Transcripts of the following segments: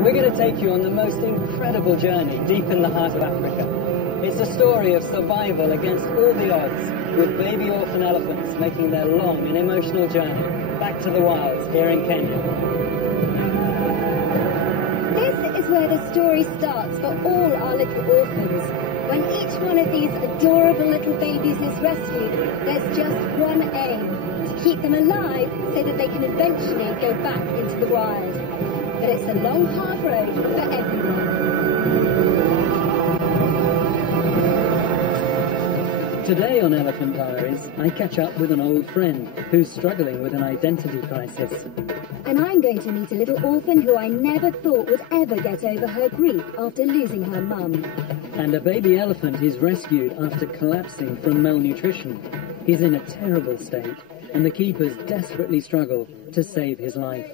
We're going to take you on the most incredible journey deep in the heart of Africa. It's a story of survival against all the odds, with baby orphan elephants making their long and emotional journey back to the wilds here in Kenya. This is where the story starts for all our little orphans. When each one of these adorable little babies is rescued, there's just one aim: to keep them alive so that they can eventually go back into the wild. But it's a long, hard road for everyone. Today on Elephant Diaries, I catch up with an old friend who's struggling with an identity crisis. And I'm going to meet a little orphan who I never thought would ever get over her grief after losing her mum. And a baby elephant is rescued after collapsing from malnutrition. He's in a terrible state, and the keepers desperately struggle to save his life.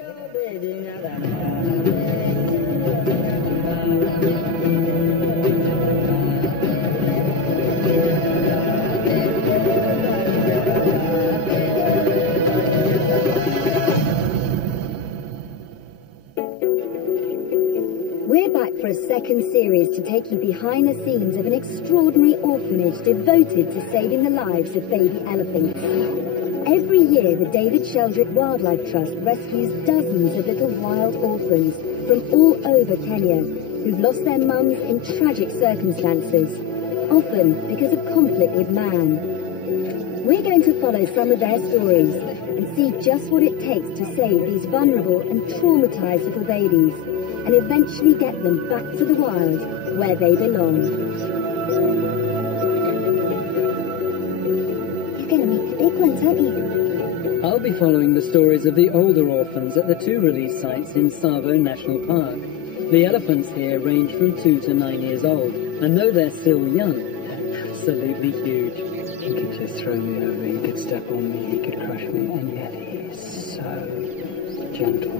We're back for a second series to take you behind the scenes of an extraordinary orphanage devoted to saving the lives of baby elephants. Every year, the David Sheldrick Wildlife Trust rescues dozens of little wild orphans from all over Kenya who've lost their mums in tragic circumstances, often because of conflict with man. We're going to follow some of their stories and see just what it takes to save these vulnerable and traumatized little babies and eventually get them back to the wild where they belong. You're going to meet the big ones, aren't you? I'll be following the stories of the older orphans at the 2 release sites in Tsavo National Park. The elephants here range from 2 to 9 years old, and though they're still young, they're absolutely huge. He could just throw me over, he could step on me, he could crush me, and yet he is so gentle.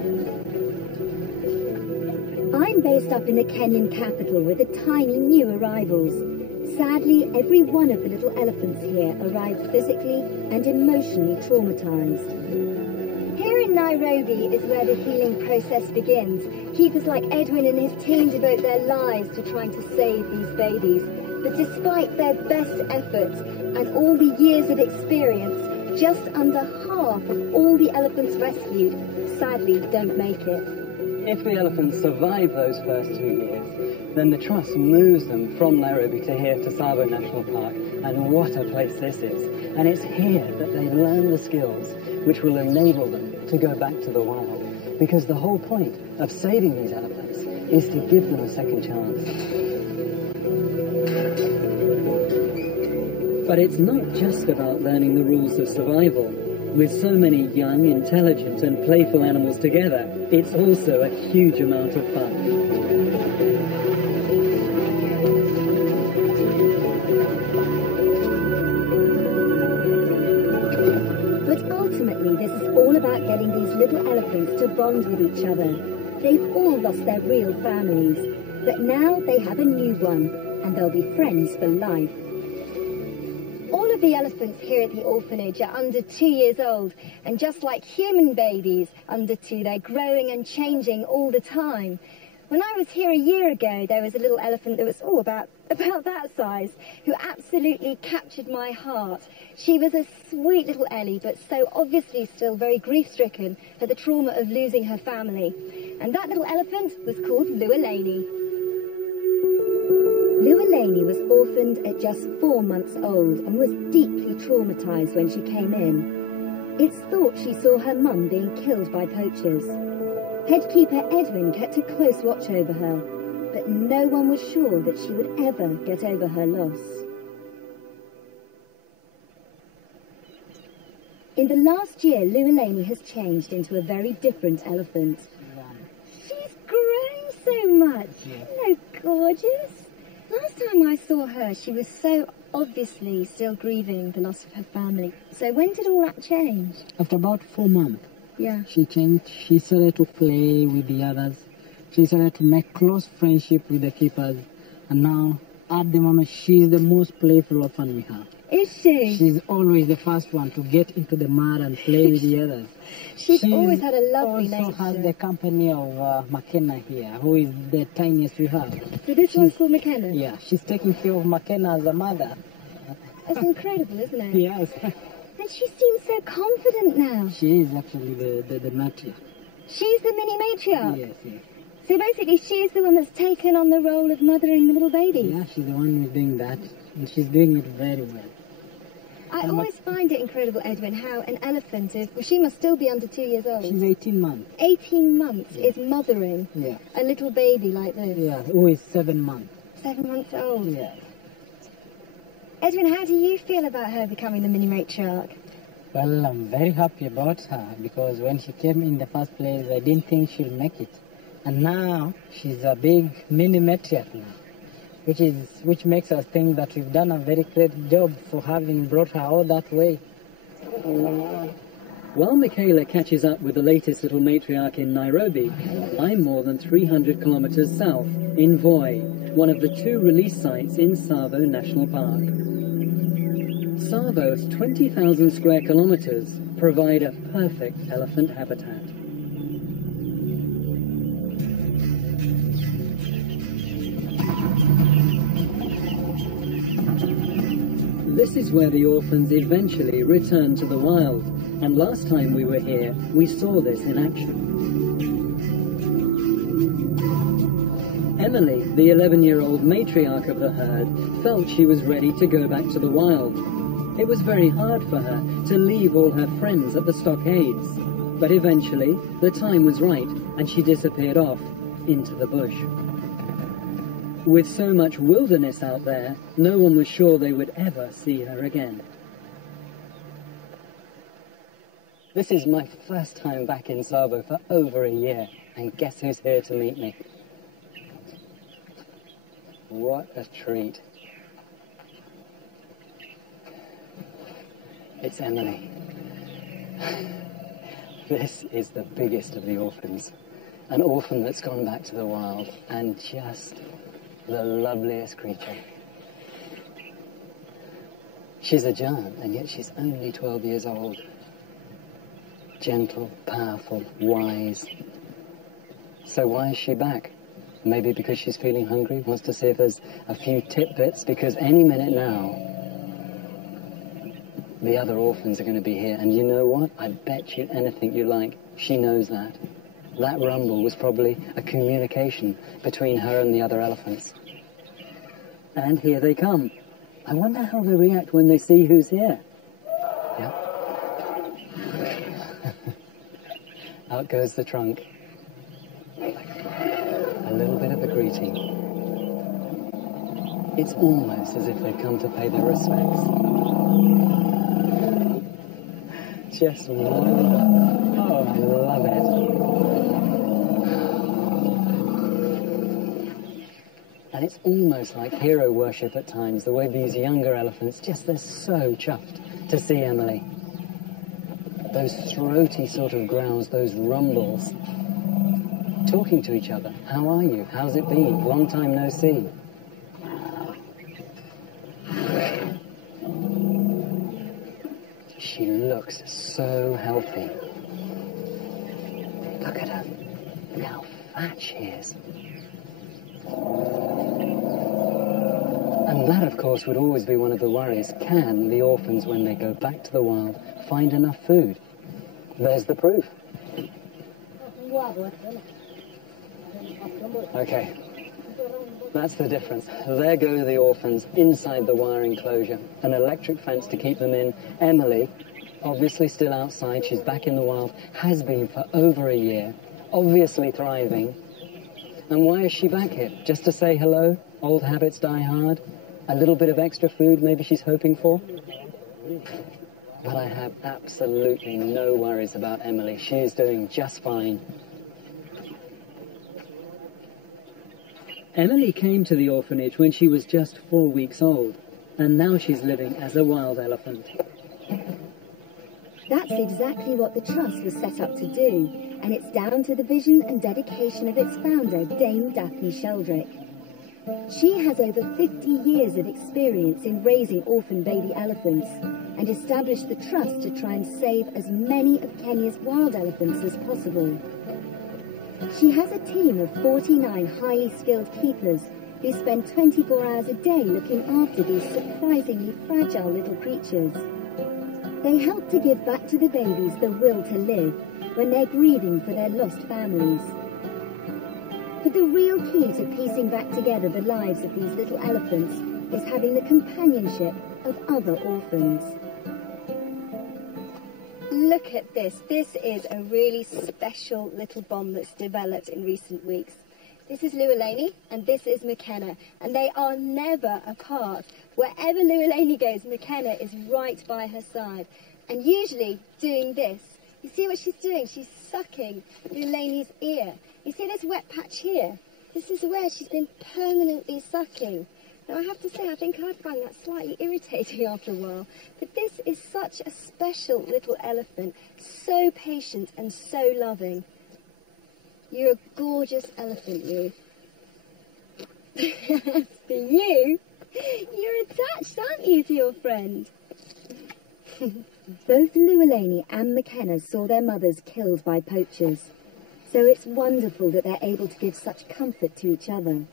I'm based up in the Kenyan capital with the tiny new arrivals. Sadly, every one of the little elephants here arrived physically and emotionally traumatized. Here in Nairobi is where the healing process begins. Keepers like Edwin and his team devote their lives to trying to save these babies. But despite their best efforts and all the years of experience, just under half of all the elephants rescued sadly don't make it. If the elephants survive those first 2 years, then the Trust moves them from Nairobi to here to Tsavo National Park, and what a place this is. And it's here that they learn the skills which will enable them to go back to the wild, because the whole point of saving these elephants is to give them a second chance. But it's not just about learning the rules of survival. With so many young, intelligent and playful animals together, it's also a huge amount of fun. But ultimately, this is all about getting these little elephants to bond with each other. They've all lost their real families, but now they have a new one, and they'll be friends for life. All of the elephants here at the orphanage are under 2 years old, and just like human babies, under 2, they're growing and changing all the time. When I was here a year ago, there was a little elephant that was about that size, who absolutely captured my heart. She was a sweet little Ellie, but so obviously still very grief-stricken for the trauma of losing her family. And that little elephant was called Lualeni. Lualeni was orphaned at just 4 months old and was deeply traumatised when she came in. It's thought she saw her mum being killed by poachers. Headkeeper Edwin kept a close watch over her, but no one was sure that she would ever get over her loss. In the last year, Lualeni has changed into a very different elephant. She's grown so much. Isn't that gorgeous? Last time I saw her, she was so obviously still grieving the loss of her family. So when did all that change? After about 4 months, Yeah. she changed. She started to play with the others. She started to make close friendship with the keepers. And now At the moment, she's the most playful orphan we have. Is she? She's always the first one to get into the mud and play with the others. She's always had a lovely also nature. has the company of McKenna here, who is the tiniest we have. So this one's called McKenna? Yeah, she's taking care of McKenna as a mother. That's incredible, isn't it? Yes. And she seems so confident now. She is actually the matriarch. She's the mini matriarch? Yes, yes. So basically she's the one that's taken on the role of mothering the little babies? Yeah, she's the one who's doing that, and she's doing it very well. I always find it incredible, Edwin, how an elephant is... Well, she must still be under 2 years old. She's 18 months. 18 months is mothering a little baby like this. Yeah, who is 7 months. 7 months old. Yeah. Edwin, how do you feel about her becoming the mini matriarch? Well, I'm very happy about her, because when she came in the first place, I didn't think she'll make it. And now, she's a big mini matriarch now. Which makes us think that we've done a very great job for having brought her all that way. While Michaela catches up with the latest little matriarch in Nairobi, I'm more than 300 kilometers south, in Voi, one of the 2 release sites in Tsavo National Park. Tsavo's 20,000 square kilometers provide a perfect elephant habitat. This is where the orphans eventually return to the wild, and last time we were here, we saw this in action. Emily, the 11-year-old matriarch of the herd, felt she was ready to go back to the wild. It was very hard for her to leave all her friends at the stockades, but eventually the time was right and she disappeared off into the bush. With so much wilderness out there, no one was sure they would ever see her again. This is my first time back in Tsavo for over a year, and guess who's here to meet me? What a treat. It's Emily. This is the biggest of the orphans. An orphan that's gone back to the wild, and just the loveliest creature. She's a giant, and yet she's only 12 years old. Gentle, powerful, wise. So why is she back? Maybe because she's feeling hungry, wants to see if there's a few tidbits, because any minute now, the other orphans are going to be here. And you know what? I bet you anything you like, she knows that. That rumble was probably a communication between her and the other elephants. And here they come. I wonder how they react when they see who's here. Yeah. Out goes the trunk. A little bit of a greeting. It's almost as if they've come to pay their respects. Just wonderful. Oh, I love it. And it's almost like hero worship at times, the way these younger elephants, they're so chuffed to see Emily. Those throaty sort of growls, those rumbles. Talking to each other. How are you? How's it been? Long time no see. She looks so healthy. Look at her. Look how fat she is. And that, of course, would always be one of the worries. Can the orphans, when they go back to the wild, find enough food? There's the proof. Okay, that's the difference. There go the orphans inside the wire enclosure, an electric fence to keep them in. Emily, obviously still outside, she's back in the wild, has been for over a year, obviously thriving. And why is she back here? Just to say hello? Old habits die hard? A little bit of extra food maybe she's hoping for? But I have absolutely no worries about Emily. She is doing just fine. Emily came to the orphanage when she was just 4 weeks old, and now she's living as a wild elephant. That's exactly what the Trust was set up to do, and it's down to the vision and dedication of its founder, Dame Daphne Sheldrick. She has over 50 years of experience in raising orphan baby elephants and established the trust to try and save as many of Kenya's wild elephants as possible. She has a team of 49 highly skilled keepers who spend 24 hours a day looking after these surprisingly fragile little creatures. They help to give back to the babies the will to live when they're grieving for their lost families. But the real key to piecing back together the lives of these little elephants is having the companionship of other orphans. Look at this. This is a really special little bomb that's developed in recent weeks. This is Lualani and this is McKenna, and they are never apart. Wherever Lualani goes, McKenna is right by her side. And usually doing this, you see what she's doing? She's sucking Lualani's ear. You see this wet patch here? This is where she's been permanently sucking. Now I have to say, I think I'd find that slightly irritating after a while. But this is such a special little elephant, so patient and so loving. You're a gorgeous elephant, you. For you, you're attached, aren't you, to your friend? Both Lualani and McKenna saw their mothers killed by poachers, so it's wonderful that they're able to give such comfort to each other.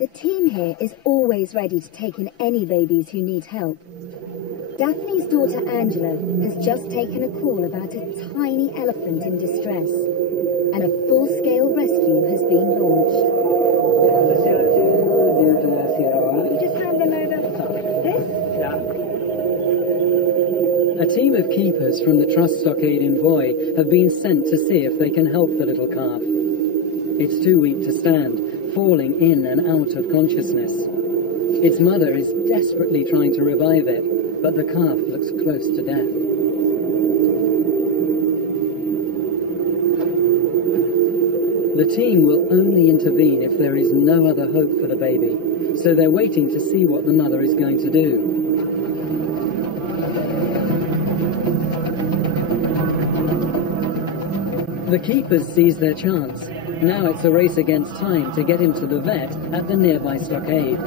The team here is always ready to take in any babies who need help. Daphne's daughter Angela has just taken a call about a tiny elephant in distress, and a full-scale rescue has been launched. You just hand them over this? A team of keepers from the Trust Stockade in Voi have been sent to see if they can help the little calf. It's too weak to stand, falling in and out of consciousness. Its mother is desperately trying to revive it, but the calf looks close to death. The team will only intervene if there is no other hope for the baby, so they're waiting to see what the mother is going to do. The keepers seize their chance. Now it's a race against time to get him to the vet at the nearby stockade.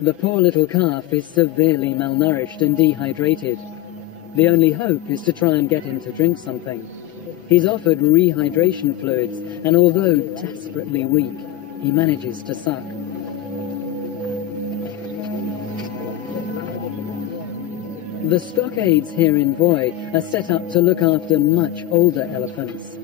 The poor little calf is severely malnourished and dehydrated. The only hope is to try and get him to drink something. He's offered rehydration fluids, and although desperately weak, he manages to suck. The stockades here in Voi are set up to look after much older elephants.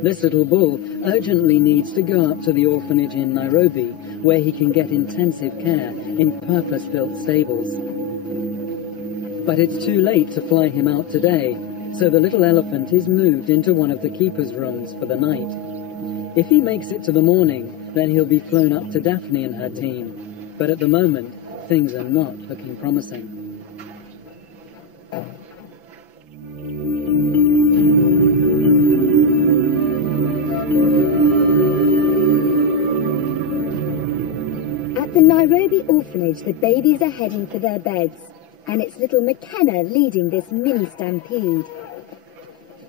This little bull urgently needs to go up to the orphanage in Nairobi, where he can get intensive care in purpose-built stables. But it's too late to fly him out today, so the little elephant is moved into one of the keepers' rooms for the night. If he makes it to the morning, then he'll be flown up to Daphne and her team. But at the moment, things are not looking promising. At the Nairobi orphanage, the babies are heading for their beds, and it's little McKenna leading this mini stampede.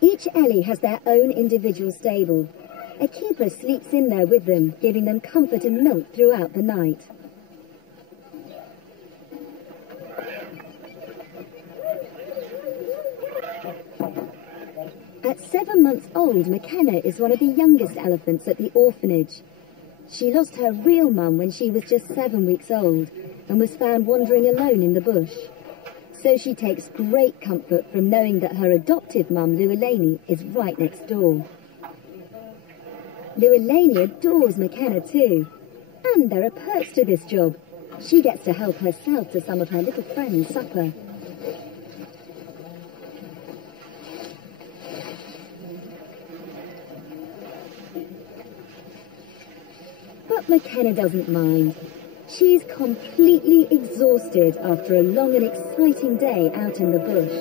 Each Ellie has their own individual stable. A keeper sleeps in there with them, giving them comfort and milk throughout the night. At 7 months old, McKenna is one of the youngest elephants at the orphanage. She lost her real mum when she was just 7 weeks old and was found wandering alone in the bush. So she takes great comfort from knowing that her adoptive mum, Lualani, is right next door. Lualani adores McKenna too. And there are perks to this job. She gets to help herself to some of her little friends' supper. But McKenna doesn't mind. She's completely exhausted after a long and exciting day out in the bush.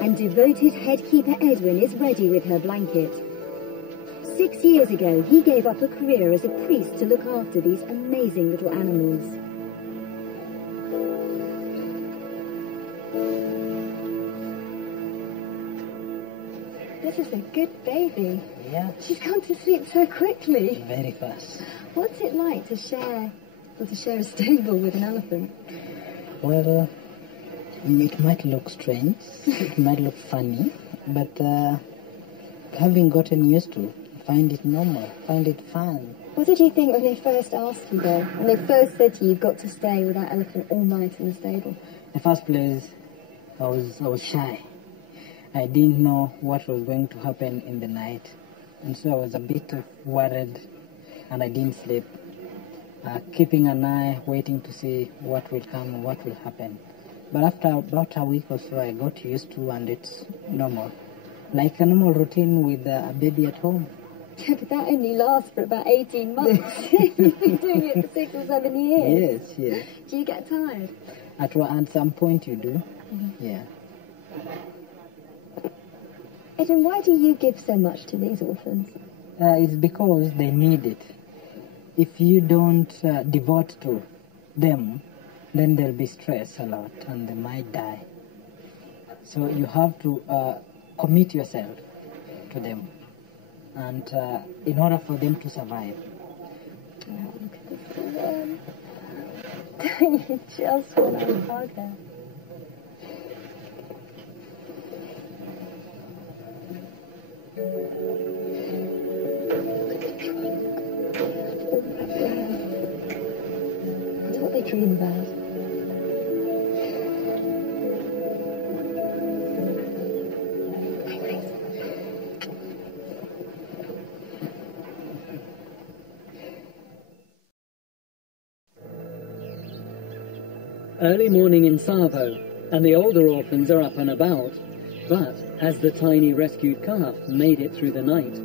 And devoted head keeper Edwin is ready with her blanket. 6 years ago, he gave up a career as a priest to look after these amazing little animals. This is a good baby. Yeah, She's gone to sleep so quickly. very fast. What's it like to share a stable with an elephant? Well, it might look strange, it might look funny, but having gotten used to, find it normal, find it fun. What did you think when they first asked you though? When they first said to you, you've got to stay with that elephant all night in the stable? In the first place, I was shy. I didn't know what was going to happen in the night, and so I was a bit worried, and I didn't sleep, keeping an eye, waiting to see what will come, what will happen. But after about a week or so, I got used to, and it's normal, like a normal routine with a baby at home. Yeah, but that only lasts for about 18 months. You've been doing it for 6 or 7 years. Yes. Do you get tired? At some point you do, yeah. Edwin, why do you give so much to these orphans? It's because they need it. If you don't devote to them, then there'll be stress a lot and they might die. So you have to commit yourself to them, and in order for them to survive. Oh, look at this one. Don't you just want to hug her? That's what they dream about. Early morning in Savo, and the older orphans are up and about. But has the tiny rescued calf made it through the night?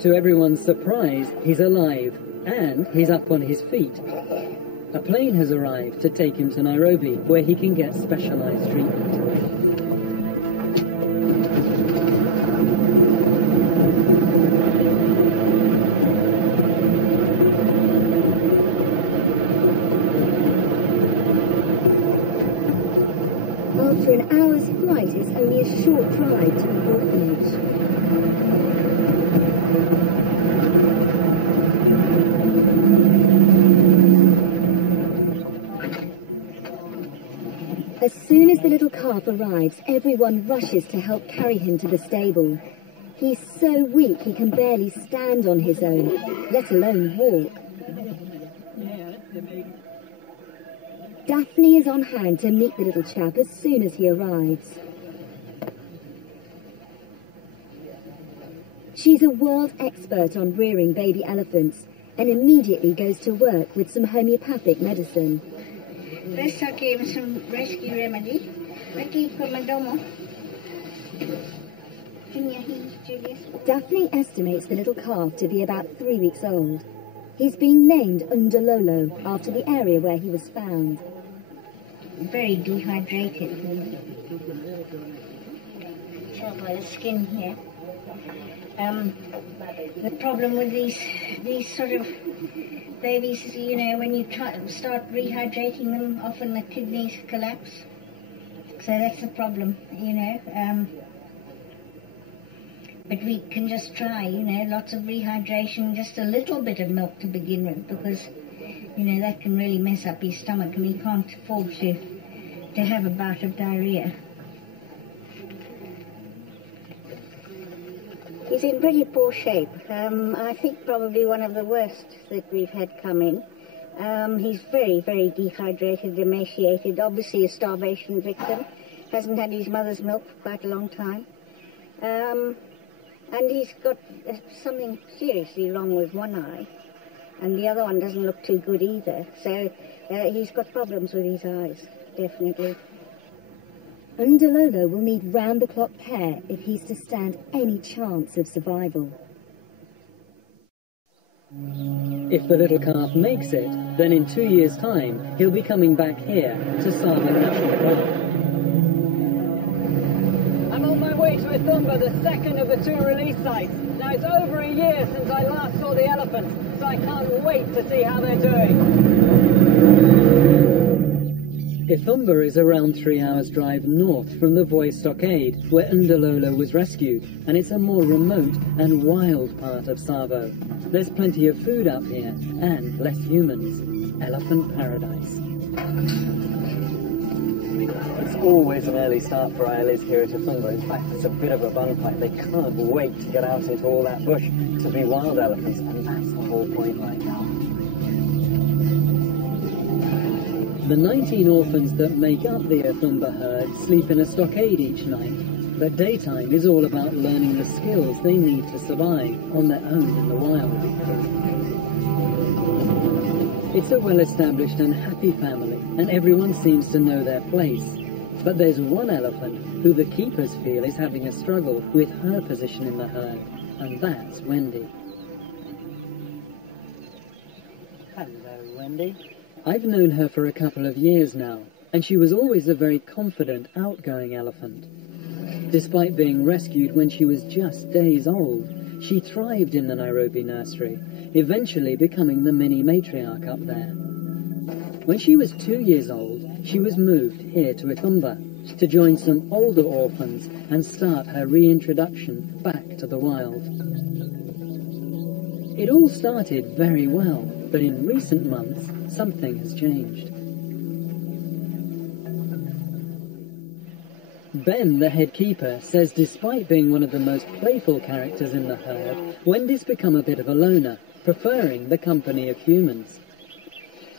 To everyone's surprise, he's alive, and he's up on his feet. A plane has arrived to take him to Nairobi, where he can get specialized treatment. After an hour's flight, it's only a short drive to an orphanage. As soon as the little calf arrives, everyone rushes to help carry him to the stable. He's so weak he can barely stand on his own, let alone walk. Daphne is on hand to meet the little chap as soon as he arrives. She's a world expert on rearing baby elephants and immediately goes to work with some homeopathic medicine. Let's give him some rescue remedy. Ready for Madomo? Julius. Daphne estimates the little calf to be about 3 weeks old. He's been named Undololo after the area where he was found. Very dehydrated. Tell by the skin here. The problem with these sort of babies is, you know, when you start rehydrating them, often the kidneys collapse. So that's the problem, you know. But we can just try, you know, lots of rehydration, just a little bit of milk to begin with, because, you know, that can really mess up his stomach, and he can't afford to have a bout of diarrhea. He's in pretty poor shape. I think probably one of the worst that we've had come in. He's very, very dehydrated, emaciated, obviously a starvation victim. Hasn't had his mother's milk for quite a long time. And he's got something seriously wrong with one eye. And the other one doesn't look too good either. So he's got problems with his eyes, definitely. Undololo will need round-the-clock care if he's to stand any chance of survival. If the little calf makes it, then in 2 years' time, he'll be coming back here to Savo National Park. Thumba, the second of the 2 release sites. Now, it's over a year since I last saw the elephants, so I can't wait to see how they're doing. Ithumba is around 3 hours' drive north from the Voi Stockade, where Ndololo was rescued, and it's a more remote and wild part of Tsavo. There's plenty of food up here, and less humans. Elephant paradise. It's always an early start for Ailis here at Ithumba. In fact, it's a bit of a bun fight. They can't wait to get out into all that bush to be wild elephants, and that's the whole point right now. The 19 orphans that make up the Ithumba herd sleep in a stockade each night, but daytime is all about learning the skills they need to survive on their own in the wild. It's a well-established and happy family, and everyone seems to know their place. But there's one elephant who the keepers feel is having a struggle with her position in the herd, and that's Wendy. Hello, Wendy. I've known her for a couple of years now, and she was always a very confident, outgoing elephant. Despite being rescued when she was just days old, she thrived in the Nairobi nursery, eventually becoming the mini matriarch up there. When she was 2 years old, she was moved here to Ithumba to join some older orphans and start her reintroduction back to the wild. It all started very well, but in recent months, something has changed. Ben, the head keeper, says despite being one of the most playful characters in the herd, Wendy's become a bit of a loner, preferring the company of humans.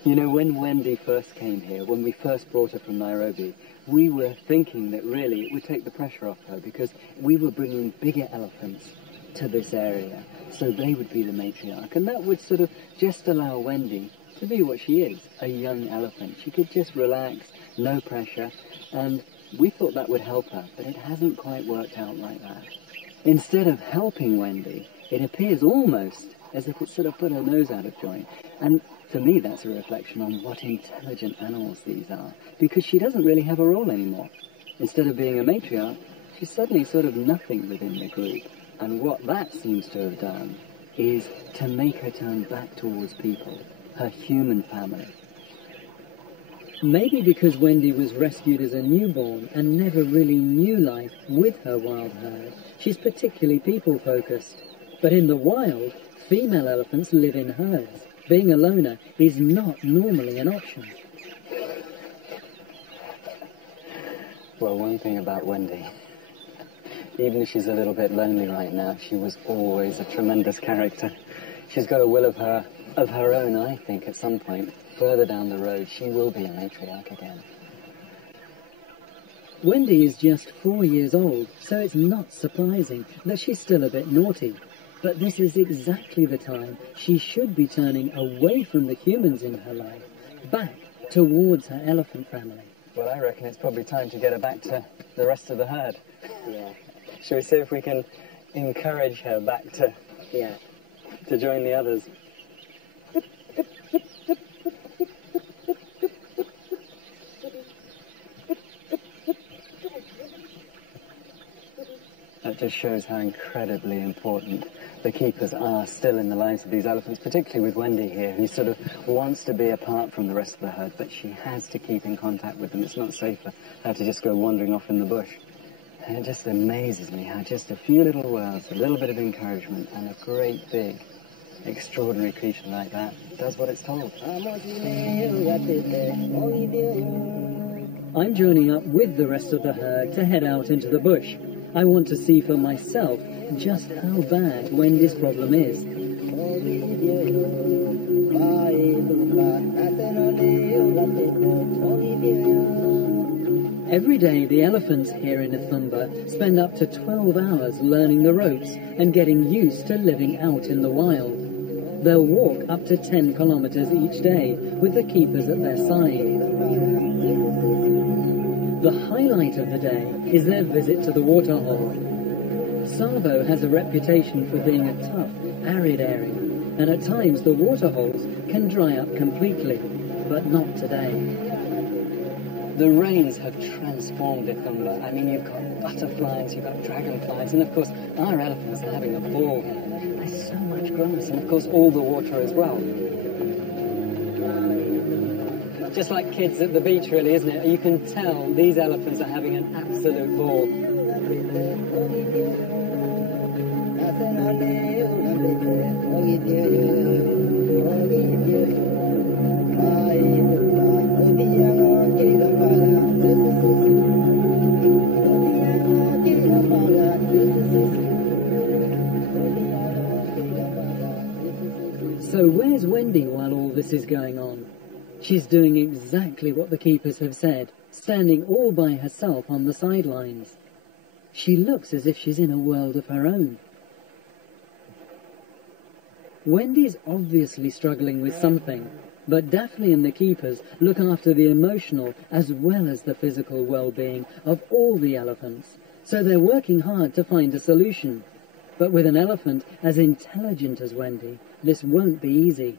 You know, when Wendy first came here, when we first brought her from Nairobi, we were thinking that really it would take the pressure off her because we were bringing bigger elephants to this area, so they would be the matriarch, and that would sort of just allow Wendy to be what she is, a young elephant. She could just relax, no pressure, and we thought that would help her, but it hasn't quite worked out like that. Instead of helping Wendy, it appears almost as if it sort of put her nose out of joint, and to me that's a reflection on what intelligent animals these are, because she doesn't really have a role anymore. Instead of being a matriarch, she's suddenly sort of nothing within the group. And what that seems to have done is to make her turn back towards people, her human family. Maybe because Wendy was rescued as a newborn and never really knew life with her wild herd, she's particularly people-focused. But in the wild, female elephants live in herds. Being a loner is not normally an option. Well, one thing about Wendy, even if she's a little bit lonely right now, she was always a tremendous character. She's got a will of her own, I think, at some point. Further down the road, she will be a matriarch again. Wendy is just 4 years old, so it's not surprising that she's still a bit naughty. But this is exactly the time she should be turning away from the humans in her life, back towards her elephant family. Well, I reckon it's probably time to get her back to the rest of the herd. Yeah. Shall we see if we can encourage her back to join the others? That just shows how incredibly important the keepers are still in the lives of these elephants, particularly with Wendy here, who sort of wants to be apart from the rest of the herd, but she has to keep in contact with them. It's not safe for her to just go wandering off in the bush. And it just amazes me how just a few little words, a little bit of encouragement, and a great big, extraordinary creature like that does what it's told. I'm joining up with the rest of the herd to head out into the bush. I want to see for myself just how bad Wendy's problem is. Every day, the elephants here in Ithumba spend up to 12 hours learning the ropes and getting used to living out in the wild. They'll walk up to 10 kilometers each day with the keepers at their side. The highlight of the day is their visit to the waterhole. Tsavo has a reputation for being a tough, arid area, and at times the waterholes can dry up completely, but not today. The rains have transformed Ithumba. I mean, you've got butterflies, you've got dragonflies, and of course, our elephants are having a ball here. There's so much grass, and of course, all the water as well. Just like kids at the beach, really, isn't it? You can tell these elephants are having an absolute ball. So where's Wendy while all this is going on? She's doing exactly what the keepers have said, standing all by herself on the sidelines. She looks as if she's in a world of her own. Wendy's obviously struggling with something, but Daphne and the keepers look after the emotional as well as the physical well-being of all the elephants, so they're working hard to find a solution. But with an elephant as intelligent as Wendy, this won't be easy.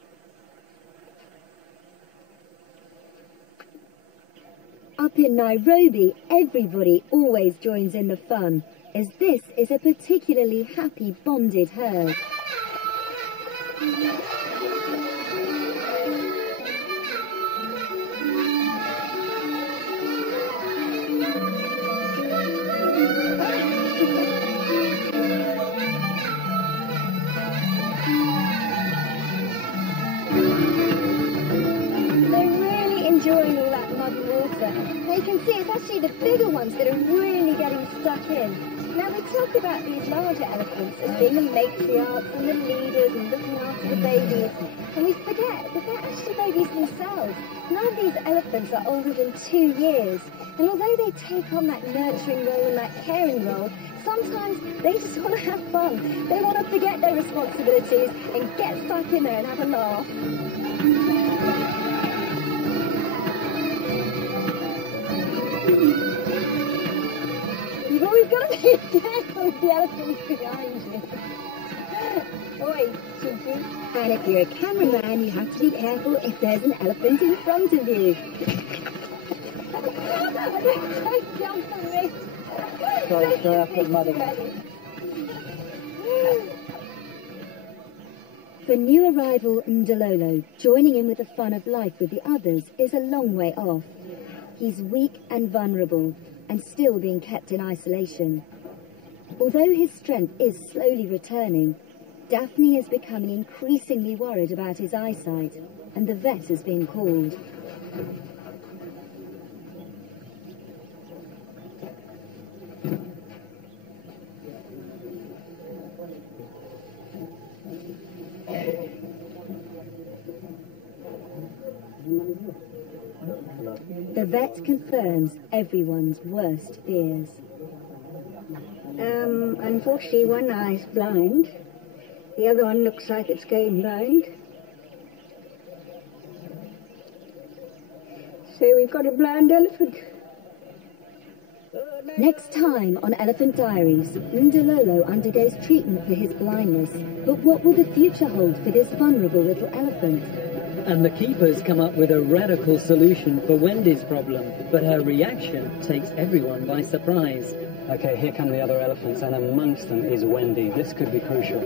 Up in Nairobi, everybody always joins in the fun, as this is a particularly happy bonded herd. Enjoying all that mud and water. Now you can see it's actually the bigger ones that are really getting stuck in. Now we talk about these larger elephants as being the matriarchs and the leaders and looking after the babies, and we forget that they're actually babies themselves. None of these elephants are older than 2 years, and although they take on that nurturing role and that caring role, sometimes they just want to have fun. They want to forget their responsibilities and get stuck in there and have a laugh. You've always got to be careful with the elephants behind you. Oi, cheeky. And if you're a cameraman, you have to be careful if there's an elephant in front of you. Don't jump on me. Sorry, I put mud in. For new arrival Ndololo, joining in with the fun of life with the others is a long way off. He's weak and vulnerable, and still being kept in isolation. Although his strength is slowly returning, Daphne is becoming increasingly worried about his eyesight, and the vet has been called. The vet confirms everyone's worst fears. Unfortunately, one eye's blind. The other one looks like it's going blind. So we've got a blind elephant. Next time on Elephant Diaries, Ndololo undergoes treatment for his blindness. But what will the future hold for this vulnerable little elephant? And the keepers come up with a radical solution for Wendy's problem, but her reaction takes everyone by surprise. Okay, here come the other elephants, and amongst them is Wendy. This could be crucial.